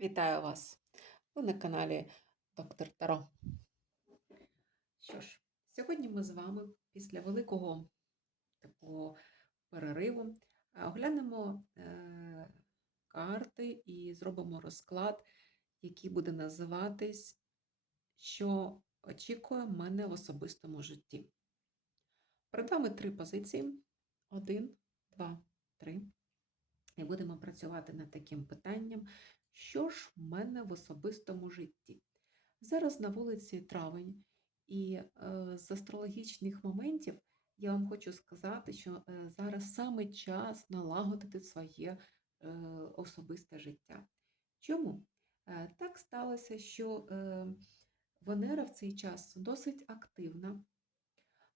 Вітаю вас! Ви на каналі Доктор Таро. Що ж, сьогодні ми з вами після великого такого перериву е, оглянемо е, карти і зробимо розклад, який буде називатись Що очікує мене в особистому житті. Перед вами три позиції: один, два, три. І будемо працювати над таким питанням, що ж в мене в особистому житті. Зараз на вулиці травень, і е, з астрологічних моментів я вам хочу сказати, що е, зараз саме час налагодити своє е, особисте життя. Чому? Так сталося, що Венера в цей час досить активна.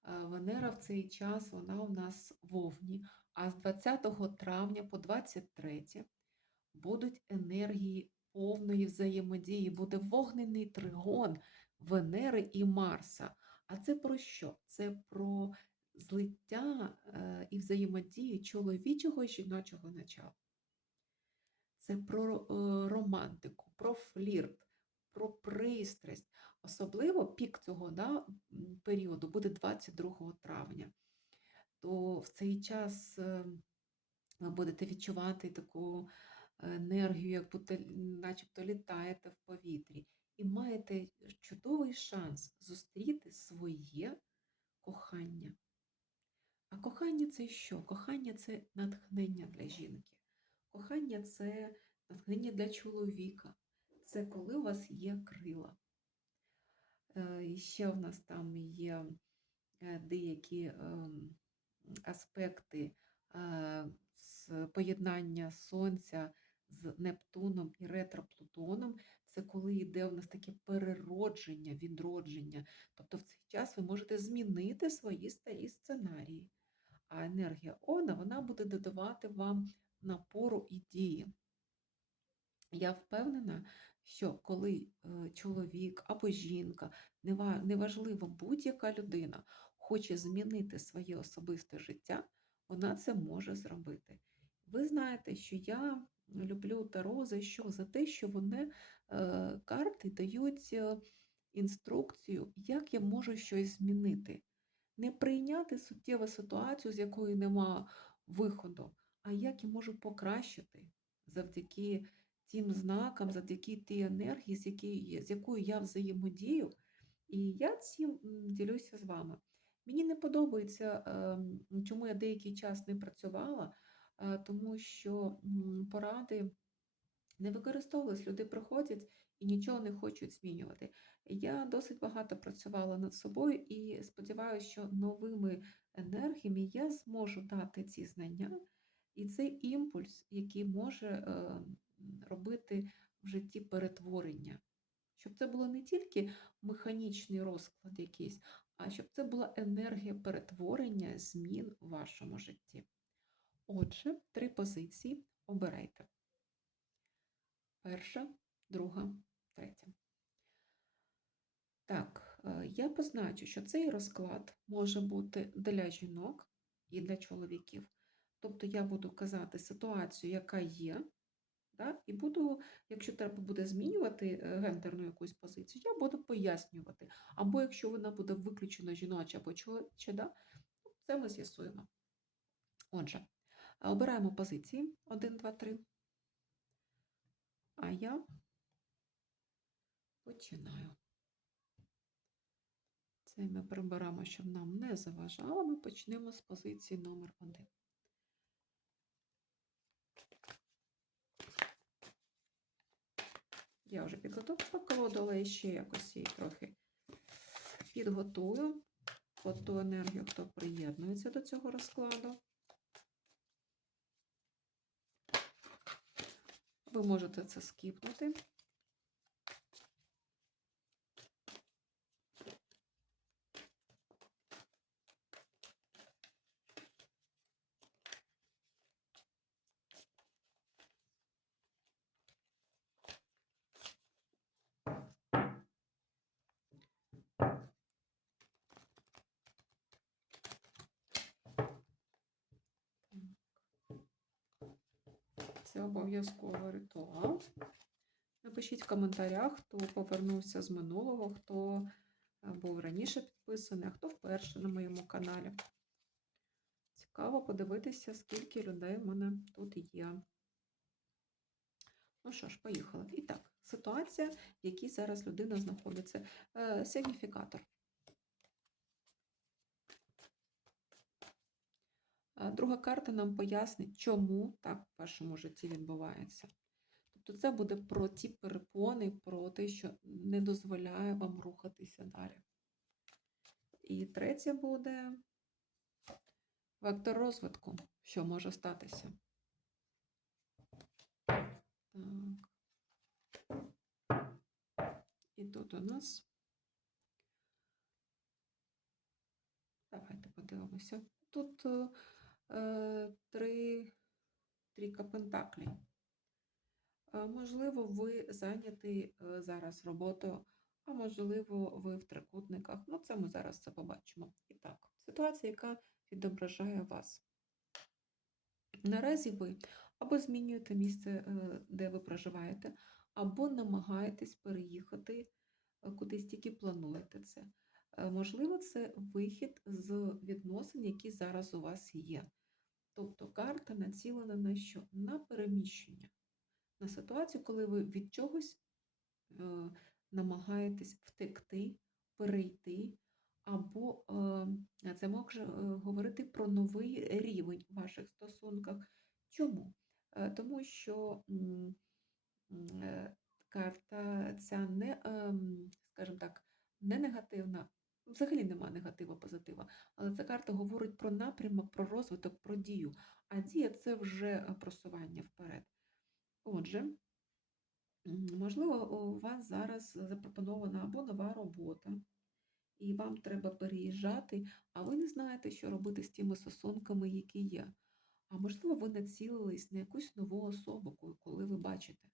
Венера в цей час вона у нас в Овні, а з 20 травня по 23 будуть енергії повної взаємодії, буде вогнений тригон Венери і Марса. А це про що? Це про злиття е, і взаємодію чоловічого і жіночого начала. Це про е, романтику, про флірт, про пристрасть. Особливо пік цього да, періоду буде 22 травня. То в цей час е, ви будете відчувати таку енергію, як будто начебто літаєте в повітрі, і маєте чудовий шанс зустріти своє кохання. А кохання це що? Кохання це натхнення для жінки. Кохання це натхнення для чоловіка. Це коли у вас є крила. Е, І ще в нас там є е, деякі ем, аспекти е, з поєднання Сонця з Нептуном і ретро-Плутоном. Це коли йде у нас таке переродження, відродження. Тобто в цей час ви можете змінити свої старі сценарії. А енергія Она вона буде додавати вам напору і дії. Я впевнена, що коли е, чоловік або жінка, неважливо, будь-яка людина хоче змінити своє особисте життя, вона це може зробити. Ви знаєте, що я люблю Таро за що? За те, що вони е, карти дають е, інструкцію, як я можу щось змінити. Не прийняти суттєву ситуацію, з якої нема виходу, а як я можу покращити завдяки тим знакам, завдяки тій енергії, з, якої, з якою я взаємодію. І я цим ділюся з вами. Мені не подобається, ем, чому я деякий час не працювала, тому що поради не використовувались, люди приходять і нічого не хочуть змінювати. Я досить багато працювала над собою і сподіваюся, що новими енергіями я зможу дати ці знання і цей імпульс, який може е, робити в житті перетворення. Щоб це було не тільки механічний розклад якийсь, а щоб це була енергія перетворення змін в вашому житті. Отже, три позиції обирайте. Перша, друга, третя. Так, е, я позначу, що цей розклад може бути для жінок і для чоловіків. Тобто я буду казати ситуацію, яка є, да, і буду, якщо треба буде змінювати е, гендерну якусь позицію, я буду пояснювати. Або якщо вона буде виключено жіноча або чоловіча, да, ну, це ми з'ясуємо. Отже, обираємо позиції 1, 2, 3. А я починаю. Це ми приберемо, щоб нам не заважало. Ми почнемо з позиції номер 1. Я вже підготувала колоду, але ще якось її трохи підготую От ту енергію, хто приєднується до цього розкладу. Ви можете це скіпнути. Це обов'язково ритуал. Напишіть в коментарях, хто повернувся з минулого, хто е, був раніше підписаний, а хто вперше на моєму каналі. Цікаво подивитися, скільки людей в мене тут є. Ну що ж, поїхали. І так, ситуація, в якій зараз людина знаходиться. Е, Сигніфікатор. Друга карта нам пояснить, чому так в вашому житті відбувається. Тобто це буде про ті перепони, про те, що не дозволяє вам рухатися далі. І третє буде вектор розвитку, що може статися. Так. І тут у нас. Давайте подивимося. Тут е, три трійка пентаклей. Е, Можливо, ви зайняті е, зараз роботою, а можливо, ви в трикутниках. Ну, це ми зараз це побачимо. І так, ситуація, яка відображає вас. Наразі ви або змінюєте місце, е, де ви проживаєте, або намагаєтесь переїхати е, кудись, тільки плануєте це. Е, Можливо, це вихід з відносин, які зараз у вас є. Тобто карта націлена на що? На переміщення, на ситуацію, коли ви від чогось е, намагаєтесь втекти, перейти, або е, це може е, говорити про новий рівень в ваших стосунках. Чому? Е, Тому що е, карта ця не, ем, скажімо так, не негативна, взагалі нема негатива, позитива, але ця карта говорить про напрямок, про розвиток, про дію. А дія це вже е, просування вперед. Отже, можливо, у вас зараз запропонована або нова робота, і вам треба переїжджати, а ви не знаєте, що робити з тими стосунками, які є. А можливо, ви націлились на якусь нову особу, коли ви бачите.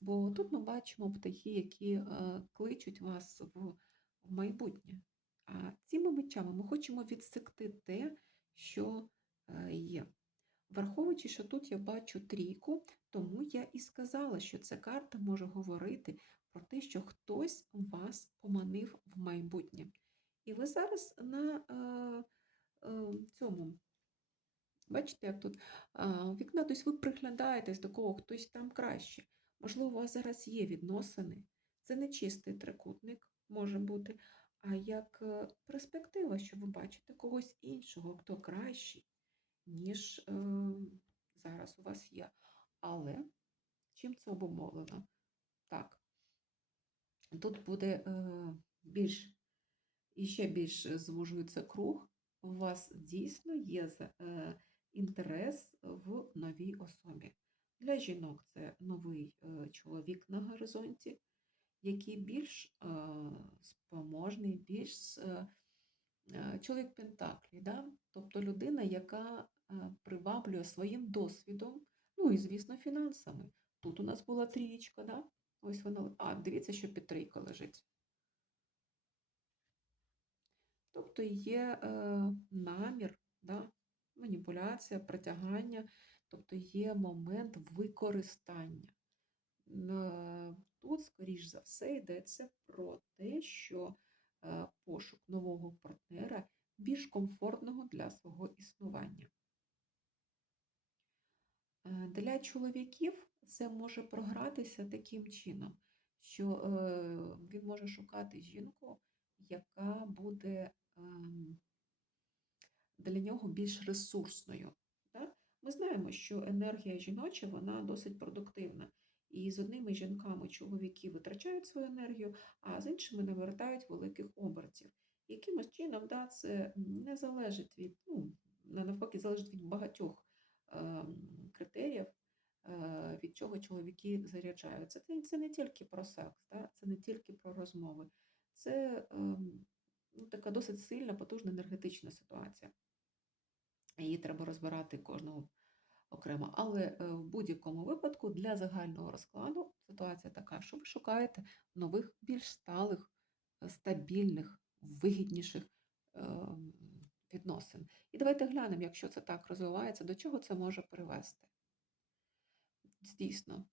Бо тут ми бачимо птахи, які е, кличуть вас в, в майбутнє. А цими мечами ми хочемо відсекти те, що е, є. Враховуючи, що тут я бачу трійку, тому я і сказала, що ця карта може говорити про те, що хтось вас поманив в майбутнє. І ви зараз на е, е, цьому. Бачите, як тут а, вікна, тобто ви приглядаєтесь до кого хтось там краще. Можливо, у вас зараз є відносини. Це не чистий трикутник може бути, а як е, перспектива, що ви бачите когось іншого, хто кращий, ніж е, зараз у вас є. Але чим це обумовлено? Так, тут буде е, більш і ще більш звужується круг. У вас дійсно є е, інтерес в новій особі. Для жінок це новий е, чоловік на горизонті, який більш е, спроможний, більш е, е, чоловік Пентаклі, да? тобто людина, яка приваблює своїм досвідом, ну і, звісно, фінансами. Тут у нас була трієчка, да? ось вона. А, дивіться, що під трійка лежить. Тобто є намір, да? маніпуляція, притягання, тобто є момент використання. Тут, скоріш за все, йдеться про те, що е, пошук нового партнера більш комфортного для свого існування. Е, Для чоловіків це може програтися таким чином, що е, він може шукати жінку, яка буде ем, для нього більш ресурсною. Ми знаємо, що енергія жіноча вона досить продуктивна. І з одними жінками чоловіки витрачають свою енергію, а з іншими навертають великих обертів. Якимось чином да, це не залежить від, ну, навпаки, залежить від багатьох ем, критеріїв, е, від чого чоловіки заряджаються. Це, це не тільки про секс, да? це не тільки про розмови, це ем, ну, така досить сильна, потужна енергетична ситуація. Її треба розбирати кожного окремо. Але е, в будь-якому випадку для загального розкладу ситуація така, що ви шукаєте нових, більш сталих, е, стабільних, вигідніших ем, відносин. І давайте глянемо, якщо це так розвивається, до чого це може привести. Дійсно,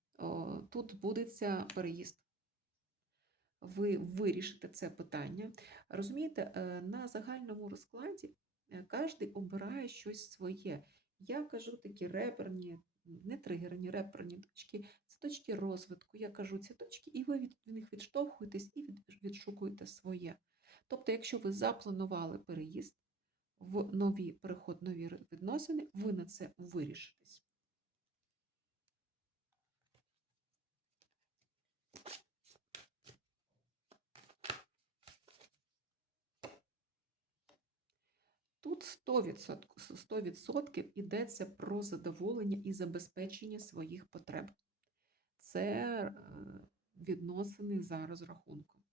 тут відбудеться переїзд. Ви вирішите це питання. Розумієте, е, на загальному розкладі е, кожен обирає щось своє. Я кажу такі реперні, не тригерні, реперні точки, це точки розвитку. Я кажу ці точки, і ви від них відштовхуєтесь і відшукуєте своє. Тобто, якщо ви запланували переїзд в нові переход, нові відносини, ви на це вирішитесь. Тут 100%, 100% йдеться про задоволення і забезпечення своїх потреб. Це е, відносини за розрахунком.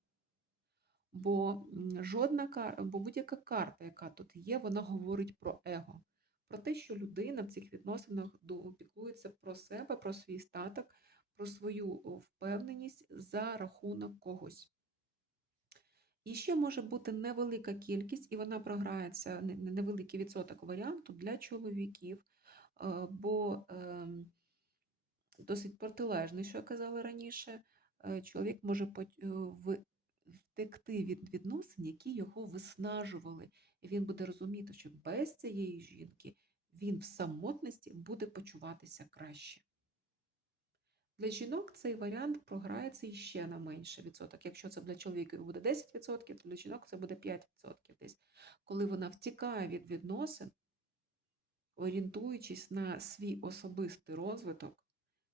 Бо жодна кар... бо будь-яка карта, яка тут є, вона говорить про его, про те, що людина в цих відносинах піклується про себе, про свій статок, про свою впевненість за рахунок когось. І ще може бути невелика кількість, і вона програється не- не- невеликий відсоток варіанту для чоловіків, е, бо ем, досить протилежний, що я казала раніше, е, чоловік може е, втекти від відносин, які його виснажували. І він буде розуміти, що без цієї жінки він в самотності буде почуватися краще. Для жінок цей варіант програється іще на менше відсоток. Якщо це для чоловіків буде 10%, то для жінок це буде 5% десь. Коли вона втікає від відносин, орієнтуючись на свій особистий розвиток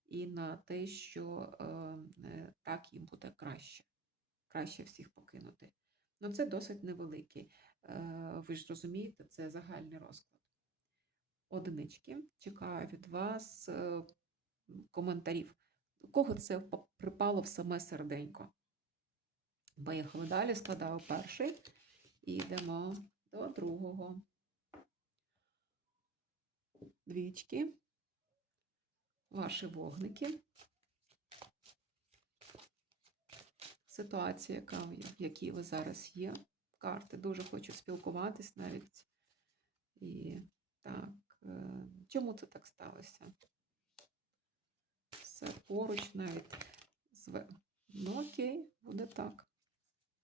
і на те, що е, е, так їм буде краще, краще всіх покинути. Ну, це досить невеликий. Е, ви ж розумієте, це загальний розклад. Одинички. Чекаю від вас е, коментарів. У кого це припало в саме серденько? Поїхали далі, складаю перший і йдемо до другого. Двічки, ваші вогники. Ситуація, яка, в якій ви зараз є. Карти дуже хочуть спілкуватись навіть. І так, е, чому це так сталося? Все поруч навіть зве. Ну, окей, буде так.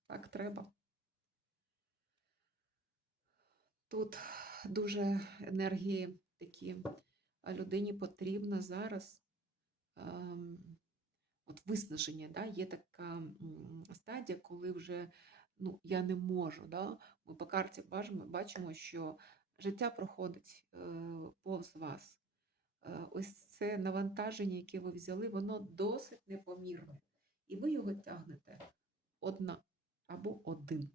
Так треба. Тут дуже енергії такі, а людині потрібно зараз ем, от виснаження. Да? Є така стадія, коли вже ну, я не можу. Да? Ми по карті бачимо, бачимо, що життя проходить е, повз вас. Е, ось це навантаження, яке ви взяли, воно досить непомірне. І ви його тягнете одна або один.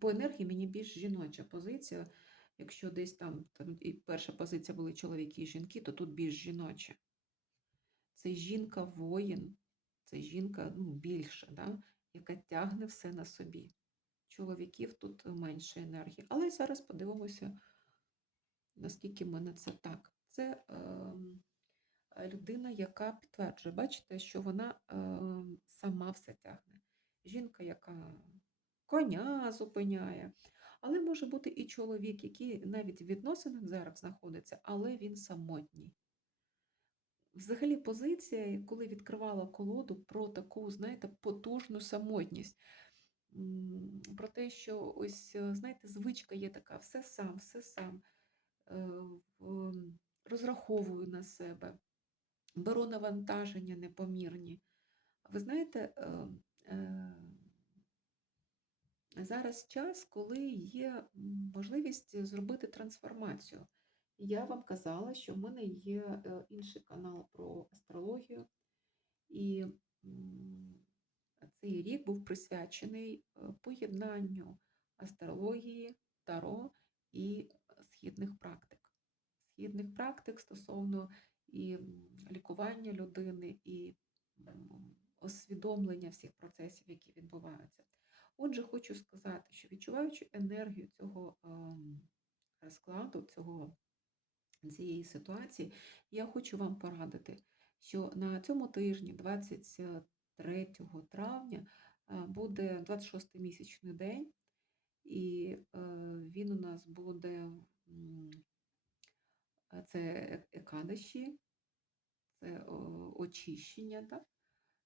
По енергії мені більш жіноча позиція. Якщо десь там, там і перша позиція були чоловіки і жінки, то тут більш жіноча. Це жінка-воїн, це жінка ну, більша, да? яка тягне все на собі. Чоловіків тут менше енергії. Але зараз подивимося, наскільки в мене це так. Це ем, е, людина, яка підтверджує, бачите, що вона ем, сама все тягне. Жінка, яка коня зупиняє. Але може бути і чоловік, який навіть в відносинах зараз знаходиться, але він самотній. Взагалі, позиція, коли відкривала колоду про таку, знаєте, потужну самотність. Про те, що ось, е, знаєте, звичка є така, все сам, все сам. Розраховую на себе, беру навантаження непомірні. Ви знаєте, е, е, зараз час, коли є можливість зробити трансформацію. Я вам казала, що в мене є е, інший канал про астрологію, і цей рік був присвячений поєднанню астрології, таро і східних практик. Східних практик стосовно і лікування людини, і освідомлення всіх процесів, які відбуваються. Отже, хочу сказати, що відчуваючи енергію цього розкладу, цього, цієї ситуації, я хочу вам порадити, що на цьому тижні, 23 травня, буде 26-й місячний день, і е, він у нас буде це екадаші, це очищення, так?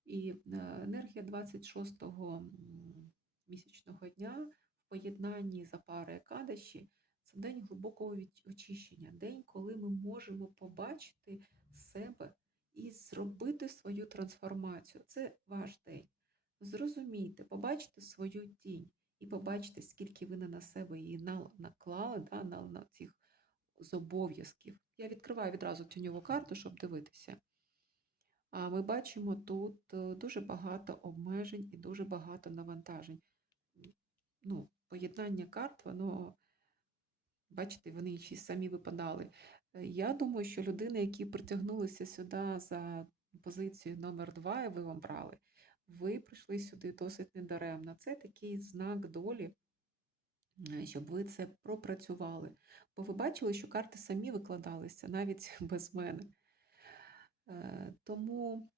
І е, енергія 26-го місячного дня в поєднанні за пари Кадаші це день глибокого очищення, день, коли ми можемо побачити себе і зробити свою трансформацію. Це ваш день. Зрозумійте, побачите свою тінь і побачите, скільки ви не на себе її наклали, да, на, на цих з обов'язків. Я відкриваю відразу тіньову карту, щоб дивитися. А ми бачимо тут е, дуже багато обмежень і дуже багато навантажень. Ну, поєднання карт, воно, бачите, вони ще самі випадали. Е, Я думаю, що людини, які притягнулися сюди за позицією номер 2 і ви вам брали, ви прийшли сюди досить недаремно. Це такий знак долі, щоб ви це пропрацювали. Бо ви бачили, що карти самі викладалися, навіть без мене. Е, Тому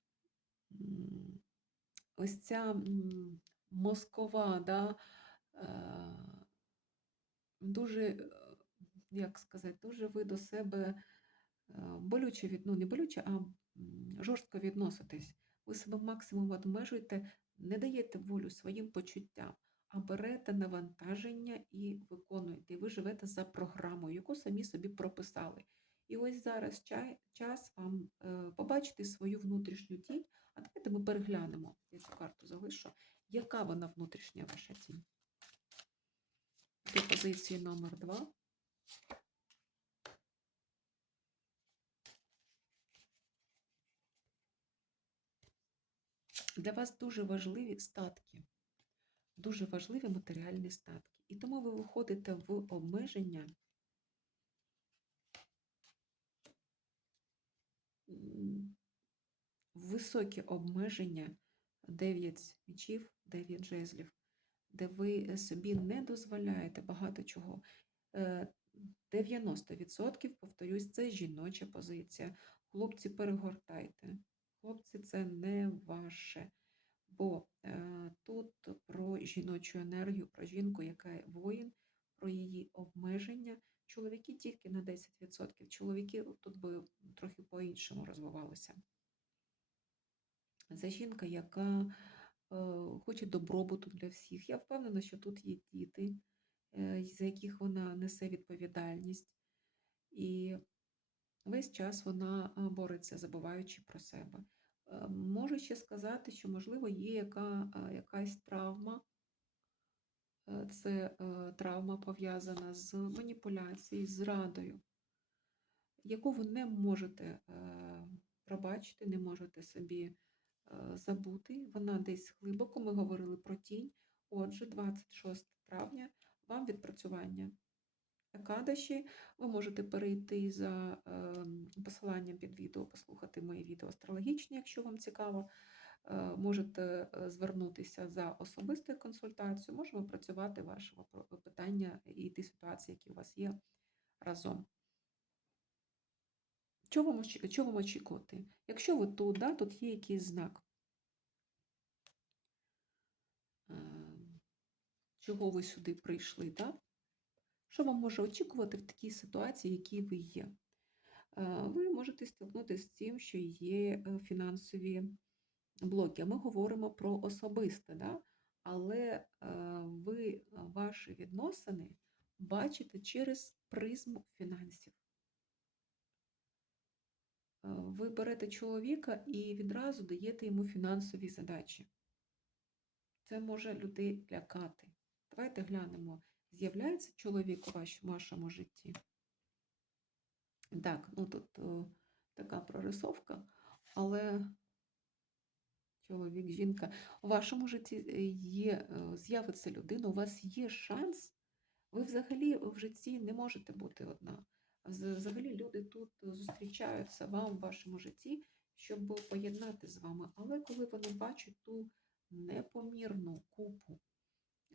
ось ця м, мозкова, да, е, дуже, е, як сказати, дуже ви до себе е, болюче ну не болюче, а жорстко відноситесь. Ви себе максимум обмежуєте, не даєте волю своїм почуттям, а берете навантаження і виконуєте. І ви живете за програмою, яку самі собі прописали. І ось зараз час вам е, побачити свою внутрішню тінь. А давайте ми переглянемо. Я цю карту залишу. Яка вона внутрішня ваша тінь? До позиції номер 2. Для вас дуже важливі статки, дуже важливі матеріальні статки. І тому ви виходите в обмеження високі обмеження 9 мічів, 9 жезлів, де ви собі не дозволяєте багато чого. Е, 90%, повторюсь, це жіноча позиція. Хлопці, перегортайте. Хлопці, це не ваше. Бо е, тут про жіночу енергію, про жінку, яка воїн, про її обмеження. Чоловіки тільки на 10%. Чоловіки тут би трохи по-іншому розвивалися. Це жінка, яка е, хоче добробуту для всіх. Я впевнена, що тут є діти, е, за яких вона несе відповідальність. І весь час вона бореться, забуваючи про себе. Е, Можу ще сказати, що, можливо, є яка, е, якась травма. Е, Це травма пов'язана з маніпуляцією, з зрадою, яку ви не можете пробачити, не можете собі забути. Вона десь глибоко, ми говорили про тінь. Отже, 26 травня вам відпрацювання Кадаші. Ви можете перейти за е, посиланням під відео, послухати мої відео астрологічні, якщо вам цікаво. Е, Можете е, звернутися за особистою консультацією, можемо працювати ваші питання і ті ситуації, які у вас є разом. Чого вам, чого вам очікувати? Якщо ви тут, да, тут є якийсь знак. Е, Чого ви сюди прийшли, да? Що вам може очікувати в такій ситуації, в якій ви є? Е, Ви можете стикнутися з тим, що є е, фінансові блоки. Ми говоримо про особисте, да? але е, ви ваші відносини бачите через призму фінансів. Ви берете чоловіка і відразу даєте йому фінансові задачі. Це може людей лякати. Давайте глянемо, з'являється чоловік у вашому житті. Так, ну тут е, така прорисовка, але чоловік, жінка. У вашому житті е, є, е, з'явиться людина, у вас є шанс. Ви взагалі в житті не можете бути одна. Взагалі люди тут зустрічаються вам в вашому житті, щоб поєднати з вами. Але коли вони бачать ту непомірну купу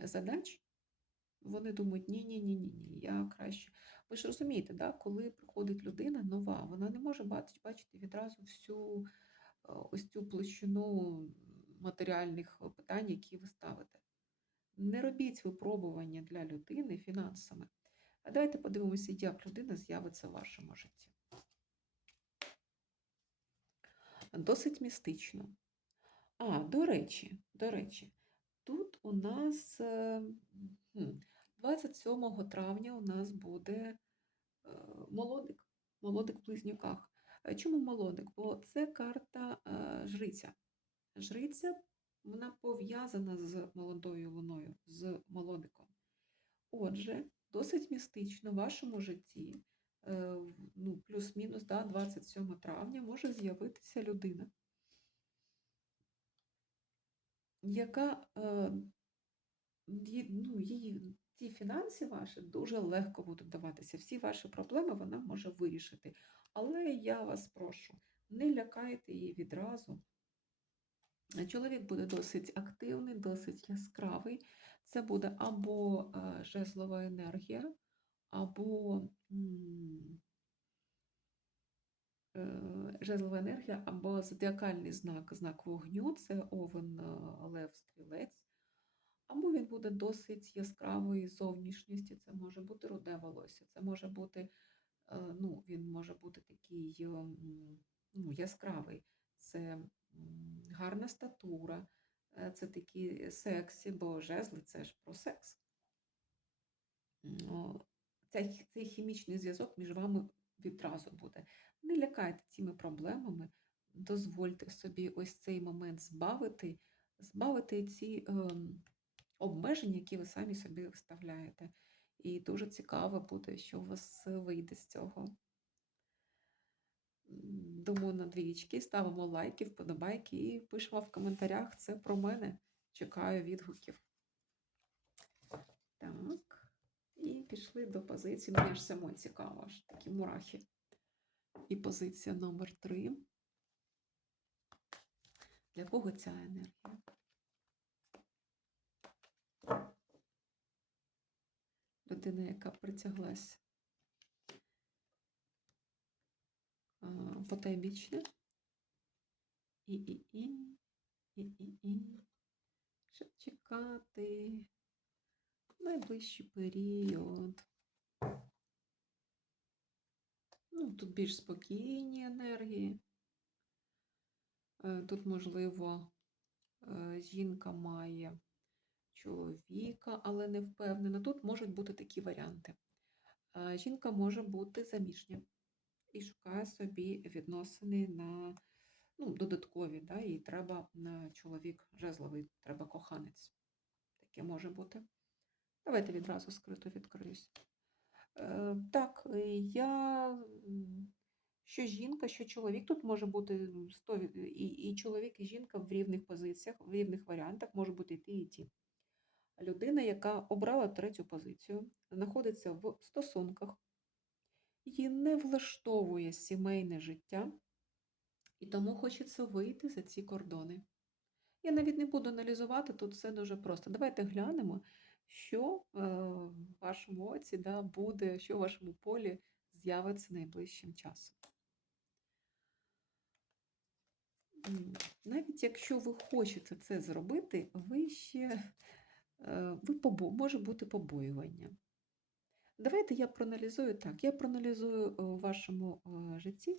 задач, вони думають, ні, ні, ні, я краще. Ви ж розумієте, да? коли приходить людина нова, вона не може бачити, бачити відразу всю е, ось цю площину матеріальних питань, які ви ставите. Не робіть випробування для людини фінансами. А давайте подивимося, як людина з'явиться в вашому житті. досить містично. А, до речі, до речі, тут у нас е, хм, 27 травня у нас буде е, молодик, молодик в близнюках. Е, Чому молодик? Бо це карта е, жриця. Жриця вона пов'язана з молодою луною, з молодиком. Отже, досить містично в вашому житті, ну, плюс-мінус, да, 27 травня може з'явитися людина, яка ну, їй ті фінанси ваші дуже легко будуть даватися. Всі ваші проблеми вона може вирішити. Але я вас прошу, не лякайте її відразу. Чоловік буде досить активний, досить яскравий. Це буде або е, жезлова енергія, або е, жезлова енергія, або зодіакальний знак, знак вогню це овен, е, лев, стрілець. Або він буде досить яскравої зовнішністі, це може бути руде волосся, це може бути, е, ну, він може бути такий е, ну, яскравий, це гарна статура, е, це такі сексі, бо жезли це ж про секс. Цей, цей хімічний зв'язок між вами відразу буде. Не лякайте цими проблемами, дозвольте собі ось цей момент збавити, збавити ці обмеження, які ви самі собі виставляєте. І дуже цікаво буде, що у вас вийде з цього. Думаю, на двічки ставимо лайки, вподобайки і пишемо в коментарях. Це про мене. Чекаю відгуків. Так. І пішли до позиції. Мені ж само цікаво, аж такі мурахи. І позиція номер три. Для кого ця енергія? Людина, яка притяглась потайбічне. І, і, і, і, і, і. Щоб чекати найближчий період. Ну, тут більш спокійні енергії. Е, Тут, можливо, е, жінка має чоловіка, але не впевнена. Тут можуть бути такі варіанти. Жінка може бути заміжня і шукає собі відносини на ну, додаткові, да, їй треба на чоловік жезловий, треба коханець. Таке може бути. Давайте відразу скрито відкриюсь. Е, так, е, я що жінка, що чоловік. Тут може бути 100, і, і чоловік, і жінка в рівних позиціях, в рівних варіантах, може бути і ті, і ті. Людина, яка обрала третю позицію, знаходиться в стосунках, її не влаштовує сімейне життя, і тому хочеться вийти за ці кордони. Я навіть не буду аналізувати, тут все дуже просто. Давайте глянемо, що е, в вашому оці да, буде, що в вашому полі з'явиться найближчим часом. Навіть якщо ви хочете це зробити, ви ще ви побо, може бути побоювання. Давайте я проаналізую так. Я проаналізую е, в вашому е, житті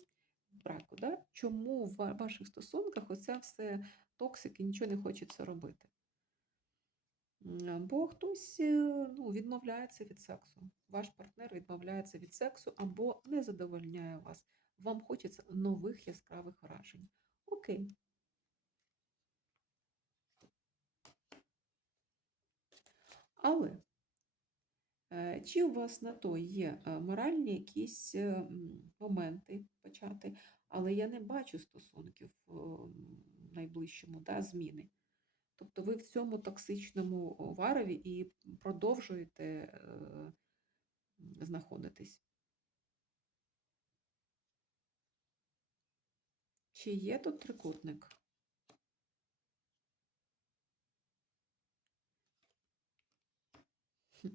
браку, да? чому в ваших стосунках оця все токсик і нічого не хочеться робити. Бо хтось е, ну, відмовляється від сексу. Ваш партнер відмовляється від сексу або не задовольняє вас. Вам хочеться нових яскравих вражень. Окей. Але е, чи у вас на то є е, моральні якісь е, моменти почати, але я не бачу стосунків в найближчому да, зміни. Тобто ви в цьому токсичному вареві і продовжуєте знаходитись. Чи є тут трикутник? Хм.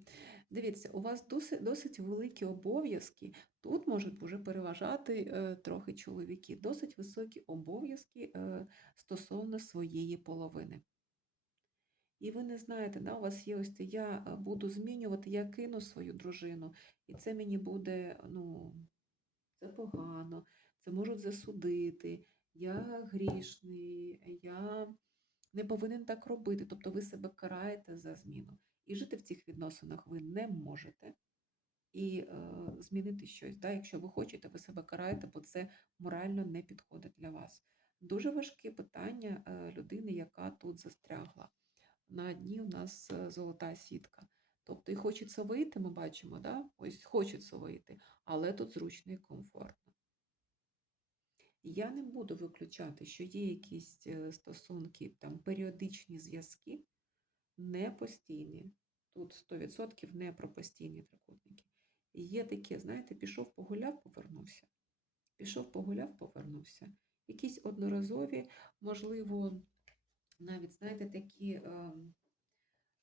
Дивіться, у вас досить, досить великі обов'язки. Тут можуть вже переважати е, трохи чоловіки. Досить високі обов'язки е, стосовно своєї половини. І ви не знаєте, да, у вас є ось те, я е, буду змінювати, я кину свою дружину, і це мені буде, ну, це погано, це можуть засудити. я грішний, я не повинен так робити. Тобто ви себе караєте за зміну. І жити в цих відносинах ви не можете. І е, змінити щось. Да? Якщо ви хочете, ви себе караєте, бо це морально не підходить для вас. Дуже важке питання е, людини, яка тут застрягла. На дні у нас е, золота сітка. Тобто і хочеться вийти, ми бачимо, да? ось хочеться вийти, але тут зручно і комфортно. Я не буду виключати, що є якісь е, стосунки, там періодичні зв'язки, не постійні. Тут 100% не про постійні трикутники. І Є таке, знаєте, пішов погуляв, повернувся. Пішов погуляв, повернувся. Якісь одноразові, можливо, навіть, знаєте, такі, е,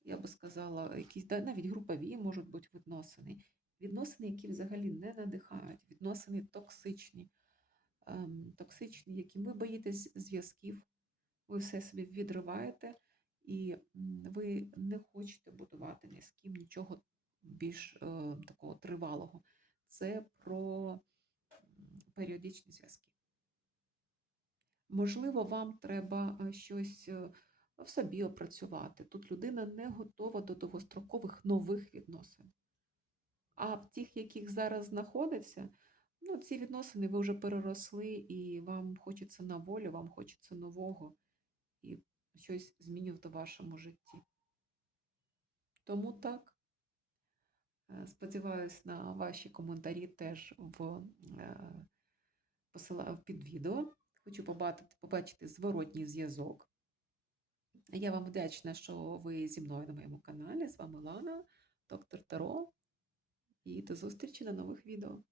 я би сказала, якісь навіть групові можуть бути відносини. Відносини, які взагалі не надихають, відносини токсичні, ем, токсичні, яким ви боїтесь зв'язків, ви все собі відриваєте, і ви не хочете будувати ні з ким нічого більш е, такого тривалого. Це про періодичні зв'язки. Можливо, вам треба е, щось е, в собі опрацювати. Тут людина не готова до довгострокових нових відносин. А в тих, яких зараз знаходиться, ну, ці відносини ви вже переросли, і вам хочеться на волю, вам хочеться нового і щось змінювати в вашому житті. Тому так. Е, Сподіваюсь на ваші коментарі теж в е, посила під відео. Хочу побачити, побачити зворотній зв'язок. Я вам вдячна, що ви зі мною на моєму каналі. З вами Лана, доктор Таро. І до зустрічі на нових відео.